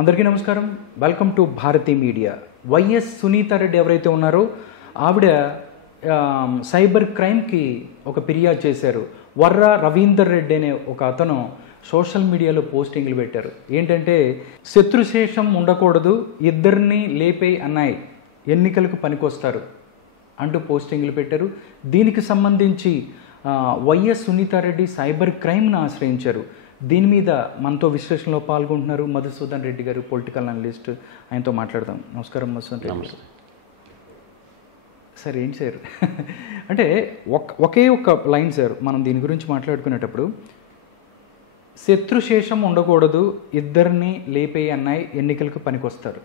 అందరికీ నమస్కారం. Welcome to Bharati media. YS Sunitha Reddy ఎవరైతే ఉన్నారో ఆవిడ సైబర్ క్రైమ్కి ఒక ఫిర్యాదు చేశారు. వర్రా రవీందర్ రెడ్డి అనే ఒక అతను సోషల్ మీడియాలో పోస్టింగ్లు పెట్టారు. ఏంటంటే శత్రుశేషం ఉండకూడదు, ఇద్దరిని లేపే అన్నాయి, ఎన్నికలకు పనికొస్తారు అంటూ పోస్టింగ్లు పెట్టారు. దీనికి సంబంధించి వైఎస్ సునీతారెడ్డి సైబర్ క్రైమ్ను ఆశ్రయించారు. దీని మీద మనతో విశ్లేషణలో పాల్గొంటున్నారు మధుసూదన్ రెడ్డి గారు, పొలిటికల్ అనలిస్ట్. ఆయనతో మాట్లాడదాం. నమస్కారం మధుసూదన్ రెడ్డి సార్. ఏంటి సార్ అంటే ఒకే ఒక లైన్ సార్, మనం దీని గురించి మాట్లాడుకునేటప్పుడు శత్రుశేషం ఉండకూడదు, ఇద్దరిని లేపే అన్నాయి, ఎన్నికలకు పనికొస్తారు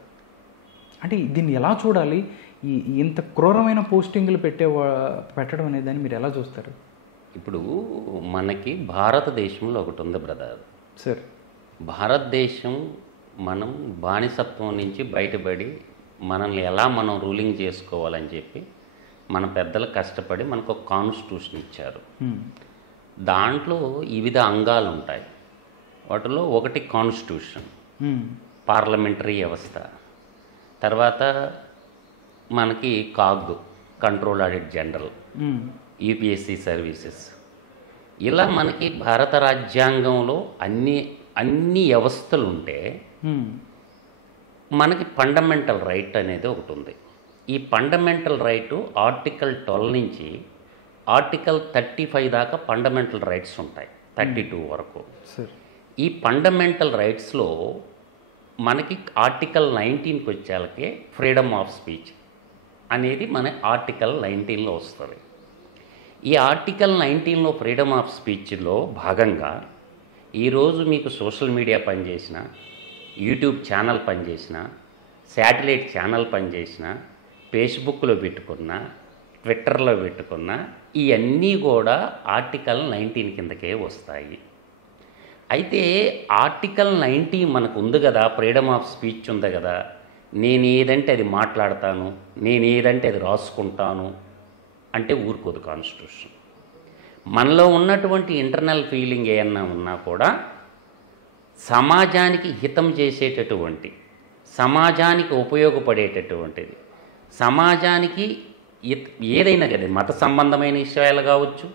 అంటే దీన్ని ఎలా చూడాలి? ఇంత క్రూరమైన పోస్టింగ్లు పెట్టడం అనే దాన్ని మీరు ఎలా చూస్తారు? ఇప్పుడు మనకి భారతదేశంలో ఒకటి ఉంది బ్రదర్ సార్. భారతదేశం మనం బానిసత్వం నుంచి బయటపడి మనల్ని ఎలా మనం రూలింగ్ చేసుకోవాలని చెప్పి మన పెద్దలు కష్టపడి మనకు ఒక కాన్స్టిట్యూషన్ ఇచ్చారు. దాంట్లో వివిధ అంగాలు ఉంటాయి. వాటిలో ఒకటి కాన్స్టిట్యూషన్, పార్లమెంటరీ వ్యవస్థ, తర్వాత మనకి CAG control audit general, UPSC services, ఇలా మనకి భారత రాజ్యాంగంలో అన్ని వ్యవస్థలు ఉంటే మనకి ఫండమెంటల్ రైట్ అనేది ఒకటి ఉంది. ఈ ఫండమెంటల్ రైటు ఆర్టికల్ 12 నుంచి ఆర్టికల్ 35 దాకా ఫండమెంటల్ రైట్స్ ఉంటాయి, 32 వరకు. ఈ ఫండమెంటల్ రైట్స్లో మనకి ఆర్టికల్ 19కి వచ్చేళ్ళకే ఫ్రీడమ్ ఆఫ్ స్పీచ్ అనేది మన ఆర్టికల్ 19లో వస్తుంది. ఈ ఆర్టికల్ 19లో ఫ్రీడమ్ ఆఫ్ స్పీచ్లో భాగంగా ఈరోజు మీకు సోషల్ మీడియా పనిచేసిన, యూట్యూబ్ ఛానల్ పనిచేసిన, శాటిలైట్ ఛానల్ పనిచేసిన, ఫేస్బుక్లో పెట్టుకున్న, ట్విట్టర్లో పెట్టుకున్న, ఇవన్నీ కూడా ఆర్టికల్ 19 కిందకే వస్తాయి. అయితే ఆర్టికల్ 90 మనకు ఉంది కదా, ఫ్రీడమ్ ఆఫ్ స్పీచ్ ఉంది కదా, నేను ఏదంటే అది మాట్లాడతాను, నేను ఏదంటే అది రాసుకుంటాను అంటే ఊరుకోదు కాన్స్టిట్యూషన్. మనలో ఉన్నటువంటి ఇంటర్నల్ ఫీలింగ్ ఏమన్నా ఉన్నా కూడా సమాజానికి హితం చేసేటటువంటి, సమాజానికి ఉపయోగపడేటటువంటిది, సమాజానికి ఏదైనా కదా, మత సంబంధమైన విషయాలు కావచ్చు,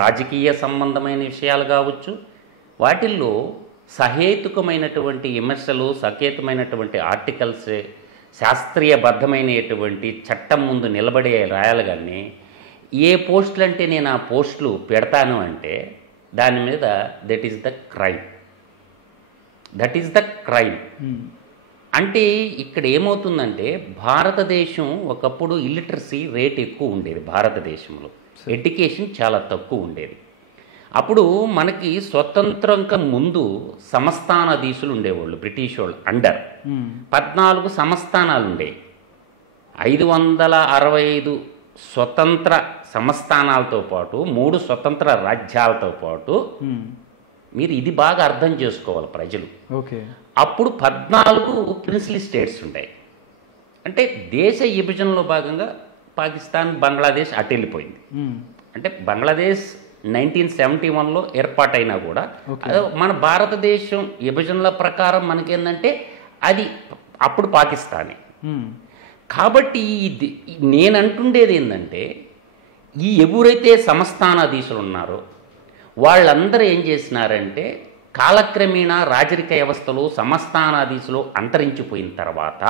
రాజకీయ సంబంధమైన విషయాలు కావచ్చు, వాటిల్లో సహేతుకమైనటువంటి విమర్శలు, సహేతుకమైనటువంటి ఆర్టికల్స్, శాస్త్రీయబద్ధమైనటువంటి చట్టం ముందు నిలబడే రాయాలి. కానీ ఏ పోస్టులు అంటే నేను ఆ పోస్టులు పెడతాను అంటే దాని మీద that is the crime, that is the crime. అంటే ఇక్కడ ఏమవుతుందంటే భారతదేశం ఒకప్పుడు ఇల్లిటరసీ రేట్ ఎక్కువ ఉండేది, భారతదేశంలో ఎడ్యుకేషన్ చాలా తక్కువ ఉండేది. అప్పుడు మనకి స్వతంత్రంగా ముందు సంస్థానాధీశులు ఉండేవాళ్ళు, బ్రిటిష్ వాళ్ళు అండర్ 14 సంస్థానాలు ఉండేవి. 565 స్వతంత్ర సంస్థానాలతో పాటు 3 స్వతంత్ర రాజ్యాలతో పాటు, మీరు ఇది బాగా అర్థం చేసుకోవాలి ప్రజలు. అప్పుడు 14 ప్రిన్స్లీ స్టేట్స్ ఉంటాయి. అంటే దేశ విభజనలో భాగంగా పాకిస్తాన్, బంగ్లాదేశ్ అటు వెళ్ళిపోయింది. అంటే బంగ్లాదేశ్ 1971లో ఏర్పాటైనా కూడా మన భారతదేశం విభజనల ప్రకారం మనకేందంటే అది అప్పుడు పాకిస్తానే. కాబట్టి నేనంటుండేది ఏంటంటే ఎవరైతే సంస్థానాధీశులు ఉన్నారో వాళ్ళందరూ ఏం చేసినారంటే కాలక్రమేణా రాజరిక వ్యవస్థలో సంస్థానాధీశులు అంతరించిపోయిన తర్వాత,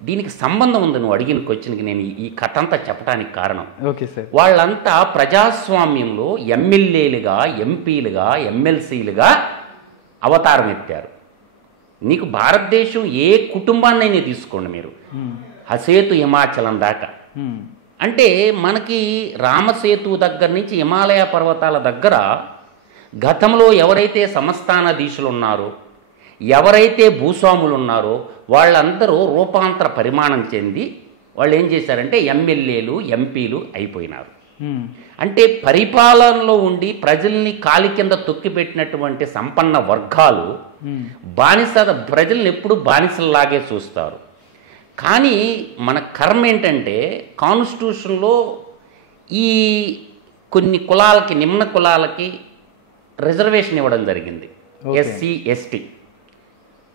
దీనికి సంబంధం ఉంది నువ్వు అడిగిన క్వశ్చన్కి నేను ఈ కథ అంతా చెప్పడానికి కారణం. వాళ్ళంతా ప్రజాస్వామ్యంలో ఎమ్మెల్యేలుగా, ఎంపీలుగా, ఎమ్మెల్సీలుగా అవతారం ఎత్తారు. నీకు భారతదేశం ఏ కుటుంబాన్నైనా తీసుకోండి మీరు, హసేతు హిమాచలం దాకా. అంటే మనకి రామసేతు దగ్గర నుంచి హిమాలయ పర్వతాల దగ్గర గతంలో ఎవరైతే సంస్థానాధీశులు ఉన్నారో, ఎవరైతే భూస్వాములు ఉన్నారో వాళ్ళందరూ రూపాంతర పరిమాణం చెంది వాళ్ళు ఏం చేశారంటే ఎమ్మెల్యేలు, ఎంపీలు అయిపోయినారు. అంటే పరిపాలనలో ఉండి ప్రజల్ని కాలి కింద తొక్కిపెట్టినటువంటి సంపన్న వర్గాలు ప్రజల్ని ఎప్పుడు బానిసల్లాగే చూస్తారు. కానీ మన కర్మ ఏంటంటే కాన్స్టిట్యూషన్లో ఈ కొన్ని కులాలకి, నిమ్న కులాలకి రిజర్వేషన్ ఇవ్వడం జరిగింది, ఎస్సీ ఎస్టీ.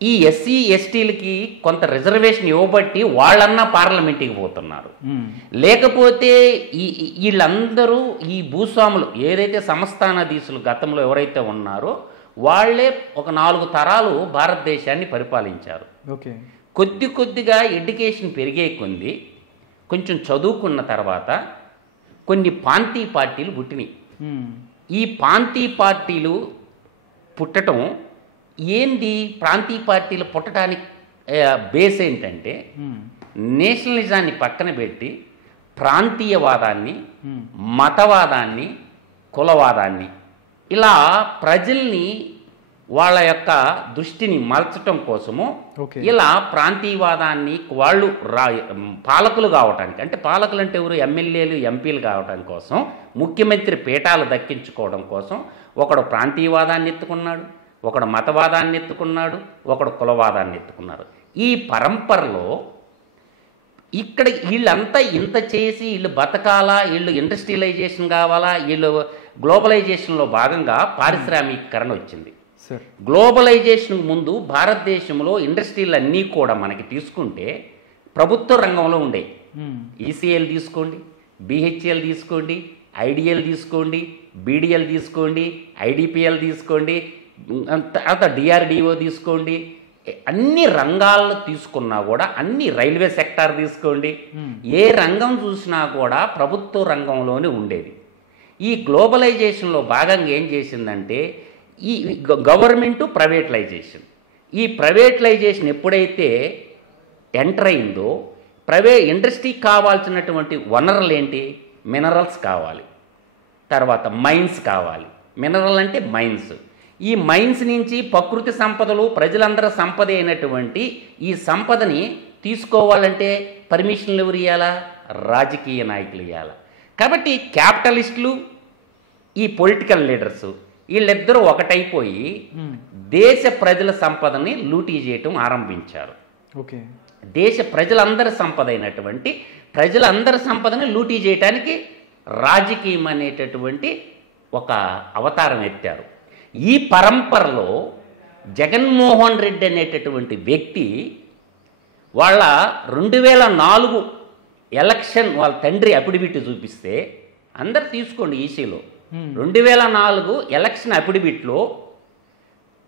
ఈ ఎస్సీ ఎస్టీలకి కొంత రిజర్వేషన్ ఇవ్వబట్టి వాళ్ళన్నా పార్లమెంట్కి పోతున్నారు. లేకపోతే వీళ్ళందరూ ఈ భూస్వాములు ఏదైతే సంస్థానాధీశులు గతంలో ఎవరైతే ఉన్నారో వాళ్ళే ఒక 4 తరాలు భారతదేశాన్ని పరిపాలించారు. ఓకే. కొద్ది కొద్దిగా ఎడ్యుకేషన్ పెరిగే కొంది కొంచెం చదువుకున్న తర్వాత కొన్ని ప్రాంతీయ పార్టీలు పుట్టినాయి. ఈ ప్రాంతీయ పార్టీలు పుట్టడం ఏంది? ప్రాంతీయ పార్టీలు పుట్టడానికి బేస్ ఏంటంటే నేషనలిజాన్ని పక్కన పెట్టి ప్రాంతీయవాదాన్ని, మతవాదాన్ని, కులవాదాన్ని ఇలా ప్రజల్ని వాళ్ళ యొక్క దృష్టిని మలచటం కోసము ఇలా ప్రాంతీయవాదాన్ని వాళ్ళు పాలకులు కావటానికి, అంటే పాలకులు అంటే ఎవరు? ఎమ్మెల్యేలు, ఎంపీలు కావటం కోసం, ముఖ్యమంత్రి పీఠాలు దక్కించుకోవడం కోసం ఒకడు ప్రాంతీయవాదాన్ని ఎత్తుకున్నాడు, ఒకడు మతవాదాన్ని ఎత్తుకున్నాడు, ఒకడు కులవాదాన్ని ఎత్తుకున్నారు. ఈ పరంపరలో ఇక్కడ వీళ్ళంతా ఇంత చేసి వీళ్ళు బతకాలా, వీళ్ళు ఇండస్ట్రియలైజేషన్ కావాలా, వీళ్ళు గ్లోబలైజేషన్లో భాగంగా పారిశ్రామికీకరణ వచ్చింది. గ్లోబలైజేషన్ ముందు భారతదేశంలో ఇండస్ట్రీలు అన్నీ కూడా మనకి తీసుకుంటే ప్రభుత్వ రంగంలో ఉండేవి. ఈసీఎల్ తీసుకోండి, బిహెచ్ఎల్ తీసుకోండి, ఐడిఎల్ తీసుకోండి, బీడిఎల్ తీసుకోండి, ఐడిపిఎల్ తీసుకోండి, తర్వాత డిఆర్డిఓ తీసుకోండి. అన్ని రంగాల్లో తీసుకున్నా కూడా, అన్ని రైల్వే సెక్టార్ తీసుకోండి, ఏ రంగం చూసినా కూడా ప్రభుత్వ రంగంలోనే ఉండేది. ఈ గ్లోబలైజేషన్లో భాగంగా ఏం చేసిందంటే ఈ గవర్నమెంటు ప్రైవేటలైజేషన్. ఈ ప్రైవేటలైజేషన్ ఎప్పుడైతే ఎంటర్ అయిందో ఇండస్ట్రీకి కావాల్సినటువంటి వనరులు ఏంటి? మినరల్స్ కావాలి, తర్వాత మైన్స్ కావాలి. మినరల్ అంటే మైన్స్. ఈ మైన్స్ నుంచి ప్రకృతి సంపదలు, ప్రజలందరూ సంపద అయినటువంటి ఈ సంపదని తీసుకోవాలంటే పర్మిషన్లు ఎవరు ఇవ్వాలా? రాజకీయ నాయకులు ఇవ్వాలి. కాబట్టి క్యాపిటలిస్టులు, ఈ పొలిటికల్ లీడర్స్ వీళ్ళిద్దరూ ఒకటైపోయి దేశ ప్రజల సంపదని లూటీ చేయటం ఆరంభించారు. ఓకే. దేశ ప్రజలందరి సంపద అయినటువంటి ప్రజలందరి సంపదని లూటీ చేయటానికి రాజకీయం అనేటటువంటి ఒక అవతారం ఎత్తారు. ఈ పరంపరలో జగన్మోహన్ రెడ్డి అనేటటువంటి వ్యక్తి వాళ్ళ 2004 ఎలక్షన్ వాళ్ళ తండ్రి అఫిడవిట్ చూపిస్తే అందరు తీసుకోండి ఈసీలో 2004 ఎలక్షన్ అఫిడవిట్లో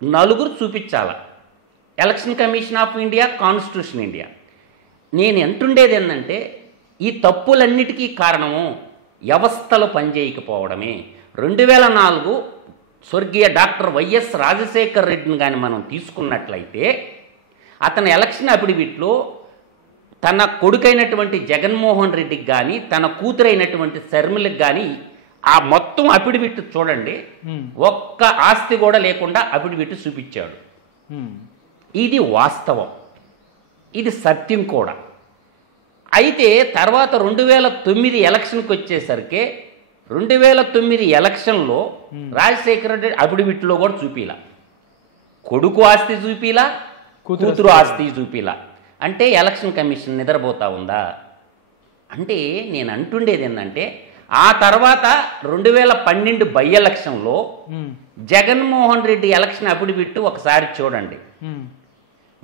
4 చూపించాల. Election commission of India, constitution India. నేను అంటుండేది ఏంటంటే ఈ తప్పులన్నిటికీ కారణము వ్యవస్థలు పనిచేయకపోవడమే. 2004 స్వర్గీయ డాక్టర్ వైఎస్ రాజశేఖర్ రెడ్డిని కానీ మనం తీసుకున్నట్లయితే అతని ఎలక్షన్ అఫిడవిట్లో తన కొడుకైనటువంటి జగన్మోహన్ రెడ్డికి కానీ తన కూతురైనటువంటి శర్మిలకు కానీ ఆ మొత్తం అఫిడవిట్ చూడండి, ఒక్క ఆస్తి కూడా లేకుండా అఫిడవిట్ చూపించాడు. ఇది వాస్తవం, ఇది సత్యం కూడా. అయితే తర్వాత 2009 ఎలక్షన్కి వచ్చేసరికి 2009 ఎలక్షన్లో రాజశేఖర రెడ్డి అఫిడవిట్లో కూడా చూపిలా, కొడుకు ఆస్తి చూపిలా, కూతురు ఆస్తి చూపిలా. అంటే ఎలక్షన్ కమిషన్ నిద్రపోతా ఉందా? అంటే నేను అంటుండేది ఏంటంటే ఆ తర్వాత 2012 బై ఎలక్షన్లో జగన్మోహన్ రెడ్డి ఎలక్షన్ అఫిడవిట్ ఒకసారి చూడండి.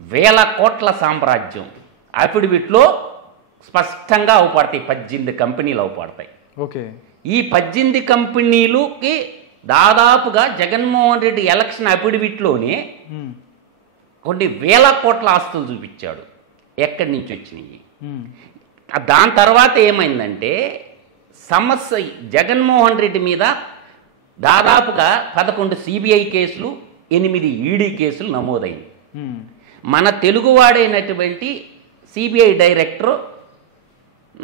1000 కోట్ల సామ్రాజ్యం అఫిడవిట్లో స్పష్టంగా అవుపడతాయి. 18 కంపెనీలు అవుపడతాయి. ఓకే. ఈ 18 కంపెనీలుకి దాదాపుగా జగన్మోహన్ రెడ్డి ఎలక్షన్ అఫిడవిట్లోనే కొన్ని 1000 కోట్ల ఆస్తులు చూపించాడు. ఎక్కడి నుంచి వచ్చినాయి? దాని తర్వాత ఏమైందంటే సమస్య జగన్మోహన్ రెడ్డి మీద దాదాపుగా 11 సిబిఐ కేసులు, 8 ఈడీ కేసులు నమోదైంది. మన తెలుగువాడైనటువంటి సిబిఐ డైరెక్టర్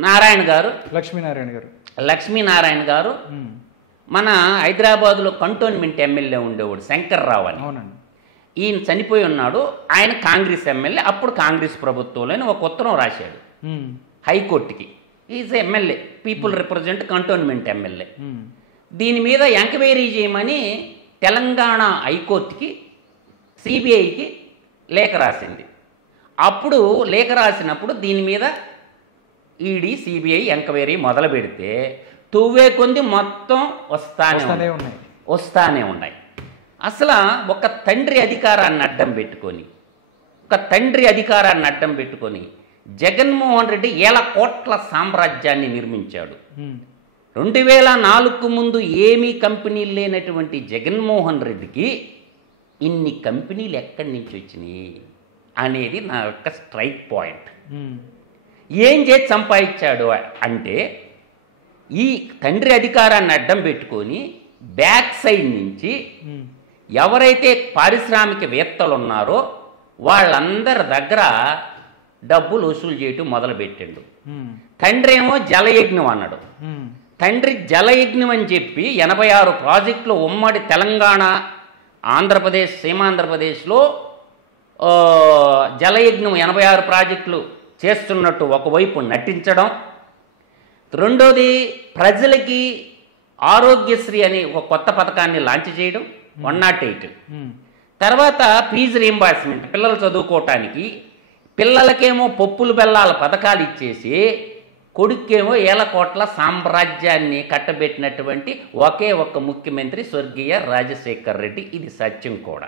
నారాయణ గారు, లక్ష్మీనారాయణ గారు మన హైదరాబాదులో కంటోన్మెంట్ ఎమ్మెల్యే ఉండేవాడు శంకర్రావు అని. ఈయన చనిపోయి ఉన్నాడు. ఆయన కాంగ్రెస్ ఎమ్మెల్యే. అప్పుడు కాంగ్రెస్ ప్రభుత్వంలోనే ఒక ఉత్తరం రాశాడు హైకోర్టుకి. Is MLA, people represent cantonment MLA. దీని మీద ఎంక్వైరీ చేయమని తెలంగాణ హైకోర్టుకి, సిబిఐకి లేఖ రాసింది. అప్పుడు లేఖ రాసినప్పుడు దీని మీద ఈడీ, సిబిఐ ఎంక్వైరీ మొదలు పెడితే తువ్వే కొంది మొత్తం వస్తానే ఉన్నాయి. అసలు ఒక తండ్రి అధికారాన్ని అడ్డం పెట్టుకొని ఒక తండ్రి అధికారాన్ని అడ్డం పెట్టుకొని జగన్మోహన్ రెడ్డి 1,000 కోట్ల సామ్రాజ్యాన్ని నిర్మించాడు. 2004 ముందు ఏమీ కంపెనీలు లేనటువంటి జగన్మోహన్ రెడ్డికి ఇన్ని కంపెనీలు ఎక్కడి నుంచి వచ్చినాయి అనేది నా యొక్క స్ట్రైక్ పాయింట్. ఏం చేసి సంపాదించాడు అంటే ఈ తండ్రి అధికారాన్ని అడ్డం పెట్టుకొని బ్యాక్ సైడ్ నుంచి ఎవరైతే పారిశ్రామికవేత్తలు ఉన్నారో వాళ్ళందరి దగ్గర డబ్బులు వసూలు చేయటం మొదలుపెట్టిండు. తండ్రి ఏమో జలయజ్ఞం అన్నాడు. తండ్రి జలయజ్ఞం అని చెప్పి 86 ప్రాజెక్టులు ఉమ్మడి తెలంగాణ, ఆంధ్రప్రదేశ్, సీమాంధ్రప్రదేశ్లో జలయజ్ఞం 86 ప్రాజెక్టులు చేస్తున్నట్టు ఒకవైపు నటించడం, రెండోది ప్రజలకి ఆరోగ్యశ్రీ అని ఒక కొత్త పథకాన్ని లాంచ్ చేయడం 108. తర్వాత ఫీజు రీంబర్స్మెంట్ పిల్లలు చదువుకోవటానికి, పిల్లలకేమో పప్పులు బెల్లాల పథకాలు ఇచ్చేసి కొడుకేమో 1,000 కోట్ల సామ్రాజ్యాన్ని కట్టబెట్టినటువంటి ఒకే ఒక్క ముఖ్యమంత్రి స్వర్గీయ రాజశేఖర్ రెడ్డి. ఇది సత్యం కూడా.